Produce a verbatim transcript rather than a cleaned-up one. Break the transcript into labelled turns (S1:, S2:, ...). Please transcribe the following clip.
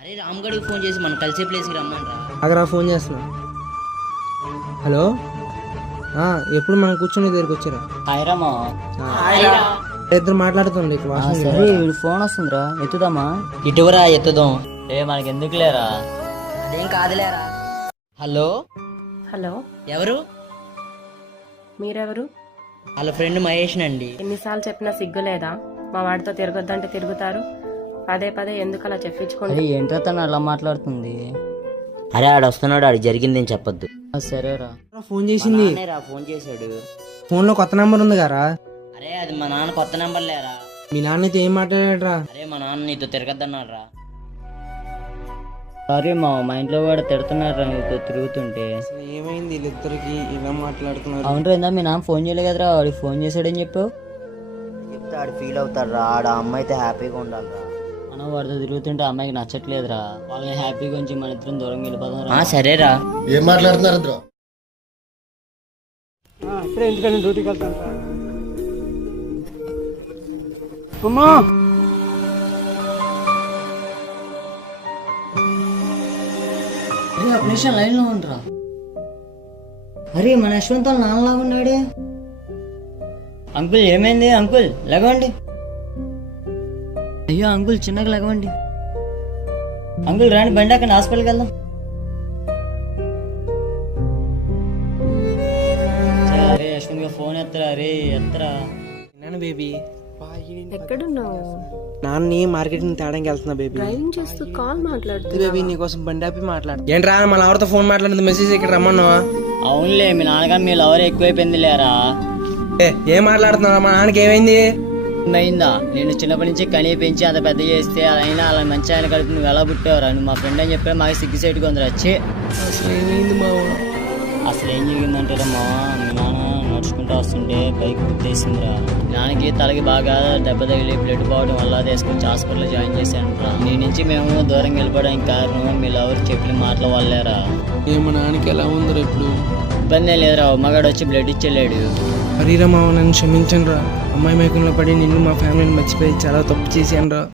S1: అరే రామ్గడికి ఫోన్ చేసి మనం కలిసే ప్లేస్కి రమ్మంటారా?
S2: అక్కడ ఫోన్ చేస్తున్నా. హలో, ఎప్పుడు మనం కూర్చొని దగ్గరికి వచ్చారా?
S3: హాయ్రామా.
S2: ఇద్దరు మాట్లాడుతుంది.
S3: సరే వీడు ఫోన్ వస్తుందిరా, ఎత్తుదామా?
S1: ఇటువరా ఎత్తుదాం.
S3: ఏ మనకి ఎందుకు లేరా?
S1: అదేం కాదులేరా. హలో
S4: హలో,
S1: ఎవరు?
S4: మీరెవరు?
S1: వాళ్ళ ఫ్రెండ్ మహేష్ నండి.
S4: ఎన్నిసార్లు చెప్పినా సిగ్గు లేదా? మా వాడితో తిరగొద్దంటే తిరుగుతారు. పదే పదే ఎందుకు అలా చెప్పించుకోండి.
S3: అరే ఏంటో తను అలా మాట్లాడుతుంది.
S1: అరే ఆడు వస్తున్నాడు, ఆడు జరిగిందేం చెప్పొద్దు.
S3: ఆ, సరేరా.
S2: ఫోన్ చేసింది.
S1: రా ఫోన్ చేశాడు.
S2: ఫోన్ లో కొత్త నంబర్ ఉంది గారా.
S1: అరే అది మా నాన్న కొత్త నెంబర్ లేరా.
S2: మీ నాన్నతో ఏం మాట్లాడారా?
S1: అరే మా నాన్న నీతో తిరగద్దన్నాడు రా.
S3: సారీ మా మా ఇంట్లో కూడా తిడుతున్నారా నీతో తిరుగుతుంటే.
S2: ఏమైంది వీళ్ళిద్దరికి ఇలా మాట్లాడుతున్నారు?
S3: అవునరా, ఇందా మీ నాన్న ఫోన్ చేయలే కదరా, వాడికి ఫోన్ చేశాడని చెప్పావు.
S1: చెప్తే ఆడు ఫీల్ అవుతాడు రా. ఆడ అమ్మ అయితే హ్యాపీగా ఉండాలి రా.
S3: మనం వాడితో తిరుగుతుంటే అమ్మాయికి నచ్చట్లేదురా. వాళ్ళని హ్యాపీగా ఉంచి మన ఇద్దరం దూరం వెళ్ళిపోదాం.
S1: సరేరా.
S5: ఏం మాట్లాడుతున్నారు ఇద్దరు?
S2: ఇప్పుడే ఎందుకంటే డ్యూటీకి వెళ్తాను. అమ్మా
S3: అరే ఒక నిమిషం లైన్ లో ఉండరా. అరే మన యశ్వంత్ వాళ్ళ నాన్నలాగా ఉన్నాడే. అంకుల్ ఏమైంది? అంకుల్ లెగవండి. అయ్యో అంకుల్ చిన్నగా లెగవండి. అంకుల్ రాండి, బండి అక్కడ హాస్పిటల్కి వెళ్దాం. అరే యశ్వంత్ ఫోన్ ఎత్తరా. అరే ఎత్తరా.
S2: బేబీ,
S4: ఎక్కడున్నావు?
S2: నాన్ని మార్కెటింగ్ తేడానికి వెళ్తున్నా బేబీ.
S4: డ్రైవింగ్ చేస్తూ కాల్ మాట్లాడుతూ.
S2: బేబీ నీకోసం బండి ఆపి మాట్లాడు. ఏంట్రా మన ఎవరితో ఫోన్ మాట్లాడింది? మెసేజ్ ఇక్కడ రమ్మన్నావా?
S3: అవునులే, మీ నాన్నగారు మీ లవర్ ఎక్కువైపోయింది లేరా.
S2: ఏం మాట్లాడుతున్నావా? మా నాన్నకి ఏమైంది?
S3: ఏమైందా? నేను చిన్నప్పటి నుంచి కనీ పెంచి అంత పెద్ద చేస్తే అయినా అలా మంచి ఆయన కలిపి నువ్వు ఎలా పుట్టేవరా? నువ్వు మా ఫ్రెండ్ అని చెప్పి మాకు సిగ్గు సైడ్కి ఉంది వచ్చి.
S2: అసలు ఏమైంది మావా?
S3: అసలు ఏం జరిగిందంటే మా మీ నాన్న నడుచుకుంటూ వస్తుంటే బైక్ గుర్తేసిందిరా. నాన్నకి తలకి బాగా దెబ్బ తగిలి బ్లడ్ పోవడం వల్ల తీసుకొచ్చి హాస్పిటల్లో జాయిన్ చేశాను రా. నీ నుంచి మేము దూరం వెళ్ళిపోవడానికి కారణం మీ లవర్ చెప్పిన మాటల వల్లేరా.
S2: ఏ మా నాన్నకి ఎలా ఉందిరా ఇప్పుడు?
S3: ఇబ్బంది లేదురా, మగాడు వచ్చి బ్లడ్ ఇచ్చేలేడు.
S2: హరిరా మావ, నన్ను క్షమించండి రా. అమ్మాయి మైకంలో పడి నిన్ను మా ఫ్యామిలీని మర్చిపోయి చాలా తప్పు చేశాను రా.